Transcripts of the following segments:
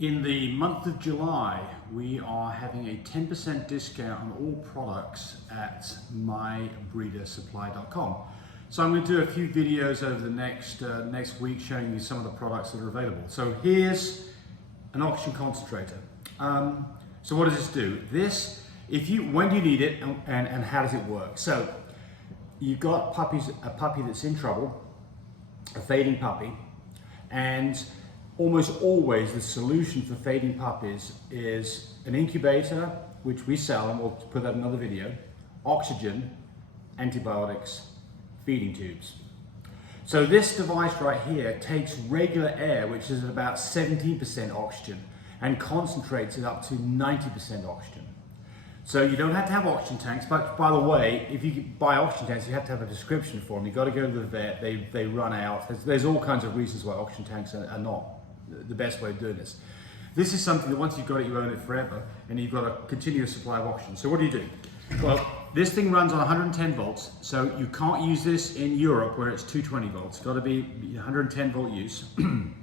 In the month of July, we are having a 10% discount on all products at mybreedersupply.com. So I'm going to do a few videos over the next week showing you some of the products that are available. So here's an oxygen concentrator. So what does this do? This, when do you need it and how does it work? So you've got a puppy that's in trouble, a fading puppy, and almost always the solution for fading puppies is an incubator, which we sell, and we'll put that in another video, oxygen, antibiotics, feeding tubes. So this device right here takes regular air, which is at about 17% oxygen, and concentrates it up to 90% oxygen. So you don't have to have oxygen tanks, but by the way, if you buy oxygen tanks, you have to have a prescription for them. You've got to go to the vet, they run out. There's all kinds of reasons why oxygen tanks are not the best way of doing this. This is something that once you've got it, you own it forever, and you've got a continuous supply of oxygen. So what do? Well, this thing runs on 110 volts, so you can't use this in Europe where it's 220 volts. It's got to be 110 volt use. And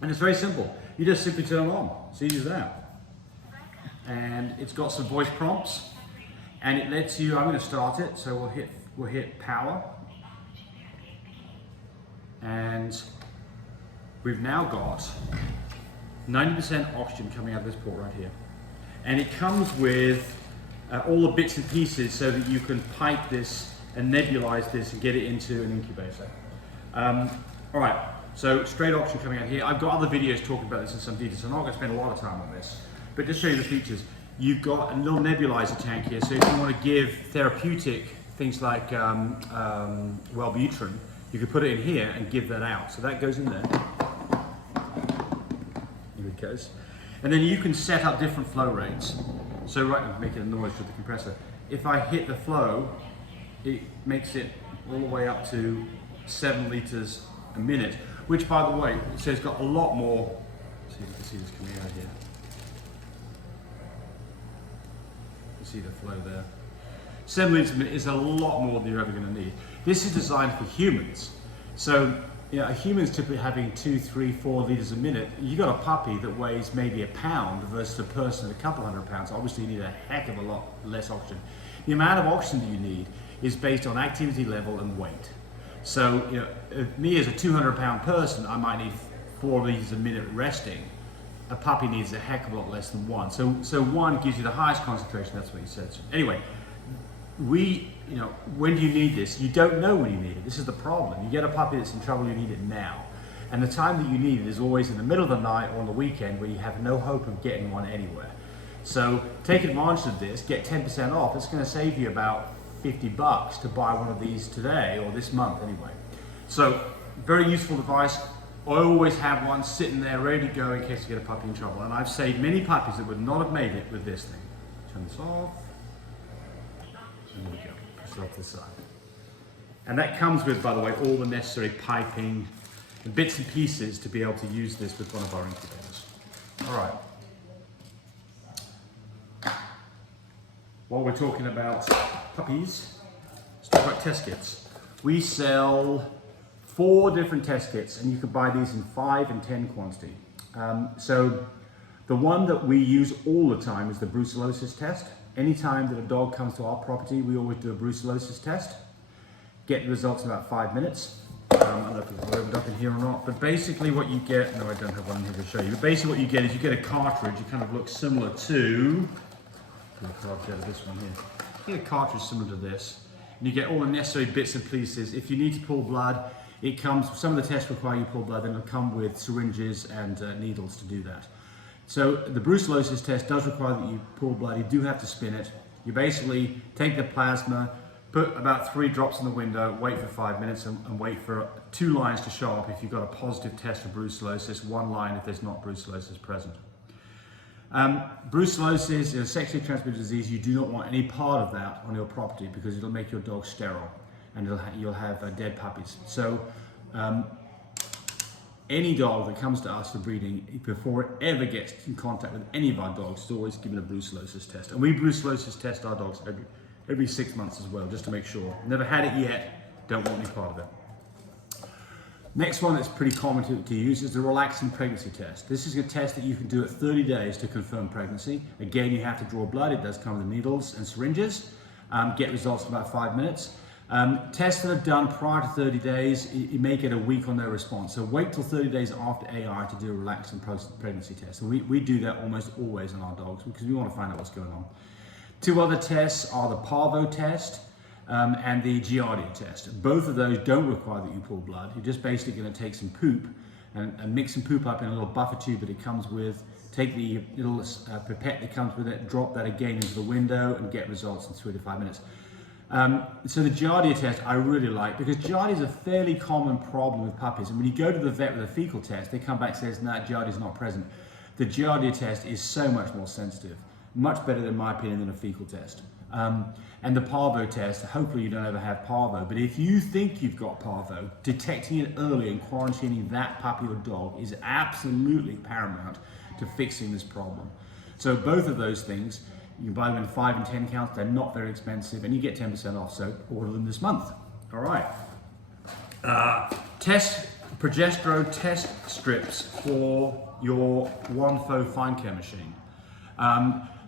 it's very simple. You just simply turn it on. It's easy as that. And it's got some voice prompts, and it lets you, I'm going to start it, so we'll hit power. And we've now got 90% oxygen coming out of this port right here. And it comes with all the bits and pieces so that you can pipe this and nebulize this and get it into an incubator. All right, so straight oxygen coming out here. I've got other videos talking about this in some detail, so I'm not going to spend a lot of time on this. But just show you the features. You've got a little nebulizer tank here, so if you want to give therapeutic things like whelping, you can put it in here and give that out. So that goes in there. Here it goes. And then you can set up different flow rates. So right now, making a noise with the compressor. If I hit the flow, it makes it all the way up to 7 liters a minute, which by the way, so it's got a lot more. See if you can see this coming out here. You see the flow there. 7 liters a minute is a lot more than you're ever going to need. This is designed for humans. So, a human's typically having 2, 3, 4 liters a minute. You got a puppy that weighs maybe a pound versus a person at a couple hundred pounds. Obviously, you need a heck of a lot less oxygen. The amount of oxygen that you need is based on activity level and weight. So, me as a 200-pound person, I might need 4 liters a minute resting. A puppy needs a heck of a lot less than 1. So 1 gives you the highest concentration. That's what he said. Anyway, when do you need this? You don't know when you need it. This is the problem. You get a puppy that's in trouble, you need it now. And the time that you need it is always in the middle of the night or on the weekend where you have no hope of getting one anywhere. So take advantage of this, get 10% off. It's going to save you about $50 to buy one of these today or this month anyway. So very useful device. I always have one sitting there ready to go in case you get a puppy in trouble. And I've saved many puppies that would not have made it with this thing. Turn this off. There we go, push it off to the side. And that comes with, by the way, all the necessary piping and bits and pieces to be able to use this with one of our incubators. All right. While we're talking about puppies, let's talk about test kits. We sell 4 different test kits, and you can buy these in 5 and 10 quantity. So the one that we use all the time is the brucellosis test. Anytime that a dog comes to our property, we always do a brucellosis test. Get the results in about 5 minutes. I don't know if it's opened up in here or not, but basically what you get, no I don't have one in here to show you, but basically what you get is you get a cartridge. It kind of looks similar to, pull the cartridge out of this one here. You get a cartridge similar to this, and you get all the necessary bits and pieces. If you need to pull blood, it comes, some of the tests require you pull blood, then it'll come with syringes and needles to do that. So the brucellosis test does require that you pull blood. You do have to spin it. You basically take the plasma, put about 3 drops in the window, wait for 5 minutes and wait for 2 lines to show up if you've got a positive test for brucellosis, 1 line if there's not brucellosis present. Brucellosis is a sexually transmitted disease. You do not want any part of that on your property because it'll make your dog sterile and you'll have dead puppies. So any dog that comes to us for breeding, before it ever gets in contact with any of our dogs, is always given a brucellosis test. And we brucellosis test our dogs every 6 months as well, just to make sure. Never had it yet, don't want any part of it. Next one that's pretty common to use is the relaxing pregnancy test. This is a test that you can do at 30 days to confirm pregnancy. Again, you have to draw blood. It does come with needles and syringes. Get results in about 5 minutes. Tests that are done prior to 30 days, you may get a week or no response. So wait till 30 days after AI to do a relaxing pregnancy test. And we do that almost always on our dogs because we want to find out what's going on. 2 other tests are the Parvo Test and the Giardia Test. Both of those don't require that you pull blood. You're just basically going to take some poop and mix some poop up in a little buffer tube that it comes with, take the little pipette that comes with it, drop that again into the window and get results in 3 to 5 minutes. So the Giardia test I really like because Giardia is a fairly common problem with puppies, and when you go to the vet with a fecal test, they come back and says, "No, Giardia is not present." The Giardia test is so much more sensitive, much better in my opinion than a fecal test. And the Parvo test, hopefully you don't ever have Parvo, but if you think you've got Parvo, detecting it early and quarantining that puppy or dog is absolutely paramount to fixing this problem. So both of those things, you can buy them in 5 and 10 counts, they're not very expensive, and you get 10% off, so order them this month. All right. Progesterone test strips for your One-Fo fine care machine.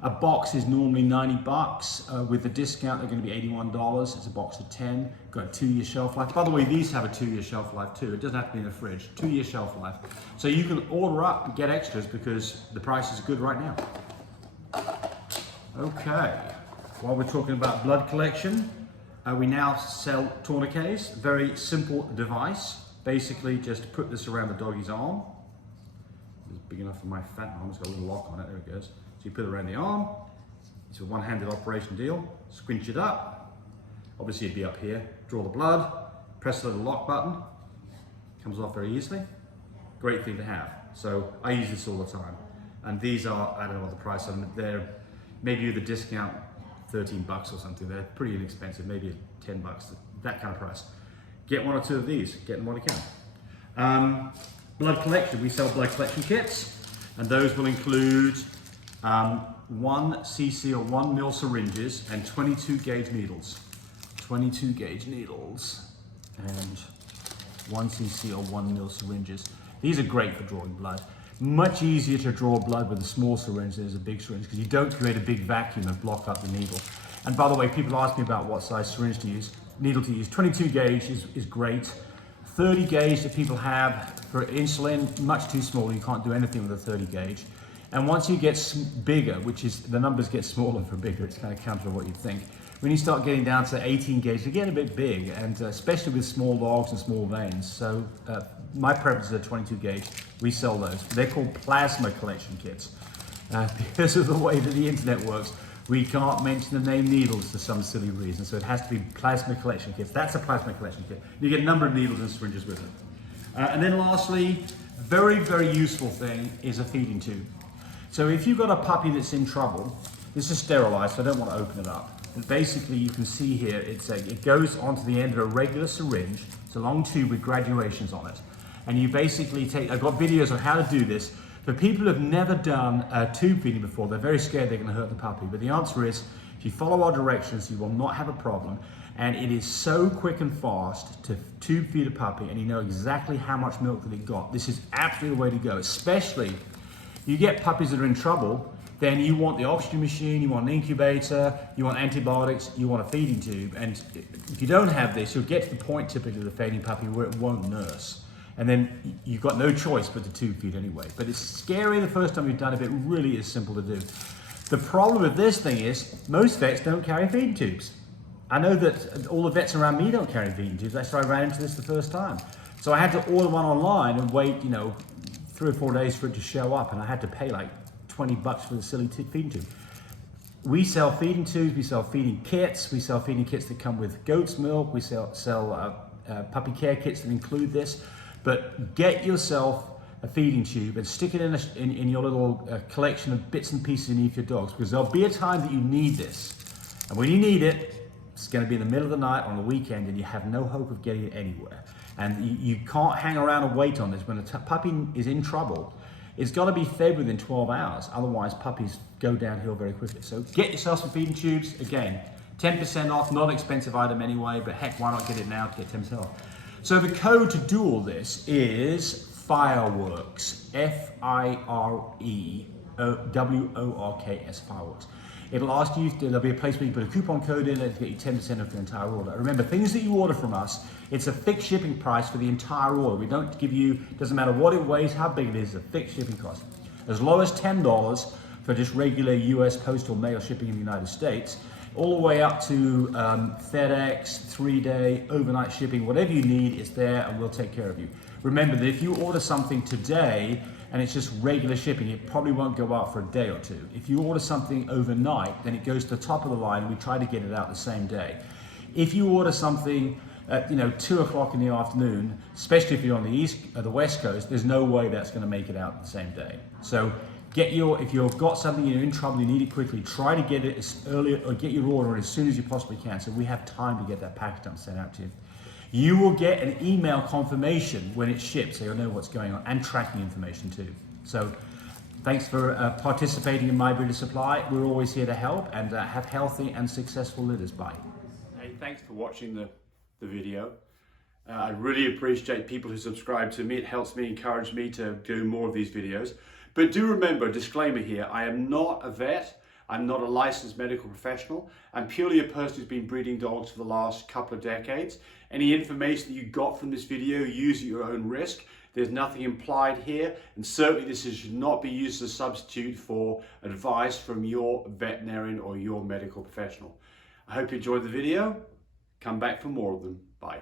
A box is normally $90. With the discount, they're going to be $81. It's a box of 10. Got a 2-year shelf life. By the way, these have a 2-year shelf life too. It doesn't have to be in the fridge. 2-year shelf life. So you can order up and get extras because the price is good right now. Okay. While we're talking about blood collection, we now sell Tourniquets. Very simple device. Basically, just put this around the doggy's arm. It's big enough for my fat arm. It's got a little lock on it. There it goes. So you put it around the arm. It's a one-handed operation deal. Squinch it up. Obviously it'd be up here. Draw the blood. Press the little lock button. Comes off very easily. Great thing to have. So I use this all the time. And these are, I don't know what the price of them. They're maybe with a discount, $13 or something. They're pretty inexpensive. Maybe $10. That kind of price. Get 1 or 2 of these. Get them while you can. Blood collection. We sell blood collection kits, and those will include 1 cc or 1 mil syringes and 22 gauge needles. 22 gauge needles and 1 cc or 1 mil syringes. These are great for drawing blood. Much easier to draw blood with a small syringe than a big syringe because you don't create a big vacuum and block up the needle. And by the way, people ask me about what size syringe to use, needle to use. 22 gauge is great. 30 gauge that people have for insulin, much too small. You can't do anything with a 30 gauge. And once you get bigger, which is the numbers get smaller for bigger, it's kind of counter to what you'd think. When you start getting down to 18 gauge, they get a bit big, and especially with small dogs and small veins. So my preference is a 22 gauge. We sell those. They're called plasma collection kits. Because of the way that the internet works, we can't mention the name needles for some silly reason. So it has to be plasma collection kits. That's a plasma collection kit. You get a number of needles and syringes with it. And then lastly, very, very useful thing is a feeding tube. So if you've got a puppy that's in trouble, this is sterilized, so I don't want to open it up. But basically, you can see here, it goes onto the end of a regular syringe. It's a long tube with graduations on it. And you basically I've got videos on how to do this. For people who have never done tube feeding before, they're very scared they're going to hurt the puppy. But the answer is, if you follow our directions, you will not have a problem. And it is so quick and fast to tube feed a puppy, and you know exactly how much milk that it got. This is absolutely the way to go, especially you get puppies that are in trouble, then you want the oxygen machine, you want an incubator, you want antibiotics, you want a feeding tube. And if you don't have this, you'll get to the point typically of the feeding puppy where it won't nurse. And then you've got no choice but to tube feed anyway. But it's scary the first time you've done it, but it really is simple to do. The problem with this thing is most vets don't carry feeding tubes. I know that all the vets around me don't carry feeding tubes. That's why I ran into this the first time. So I had to order one online and wait, 3 or 4 days for it to show up, and I had to pay like $20 for the silly feeding tube. We sell feeding tubes, we sell feeding kits, we sell feeding kits that come with goat's milk, we sell puppy care kits that include this. But get yourself a feeding tube and stick it in your little collection of bits and pieces underneath your dogs, because there'll be a time that you need this. And when you need it, it's going to be in the middle of the night on the weekend, and you have no hope of getting it anywhere. And you can't hang around and wait on this. When a puppy is in trouble, it's got to be fed within 12 hours. Otherwise, puppies go downhill very quickly. So get yourself some feeding tubes. Again, 10% off, not an expensive item anyway, but heck, why not get it now to get 10% off? So the code to do all this is Fireworks, Fireworks, Fireworks. It'll ask you, there'll be a place where you put a coupon code in it to get you 10% off the entire order. Remember, things that you order from us, it's a fixed shipping price for the entire order. We don't give you, doesn't matter what it weighs, how big it is, a fixed shipping cost. As low as $10 for just regular US postal mail shipping in the United States, all the way up to FedEx, 3-day, overnight shipping, whatever you need is there and we'll take care of you. Remember that if you order something today and it's just regular shipping, it probably won't go out for a day or two. If you order something overnight, then it goes to the top of the line and we try to get it out the same day. If you order something at 2 o'clock in the afternoon, especially if you're on the West Coast, there's no way that's gonna make it out the same day. So if you've got something, you're in trouble, you need it quickly, try to get it as early, or get your order as soon as you possibly can, so we have time to get that package and sent out to you. You will get an email confirmation when it's shipped, so you'll know what's going on, and tracking information too. So thanks for participating in My Breeder Supply. We're always here to help, and have healthy and successful litters. Bye. Hey, thanks for watching the video. I really appreciate people who subscribe to me. It helps me, encourage me to do more of these videos. But do remember, disclaimer here, I am not a vet, I'm not a licensed medical professional, I'm purely a person who's been breeding dogs for the last couple of decades. Any information that you got from this video, use at your own risk. There's nothing implied here, and certainly this should not be used as a substitute for advice from your veterinarian or your medical professional. I hope you enjoyed the video. Come back for more of them. Bye.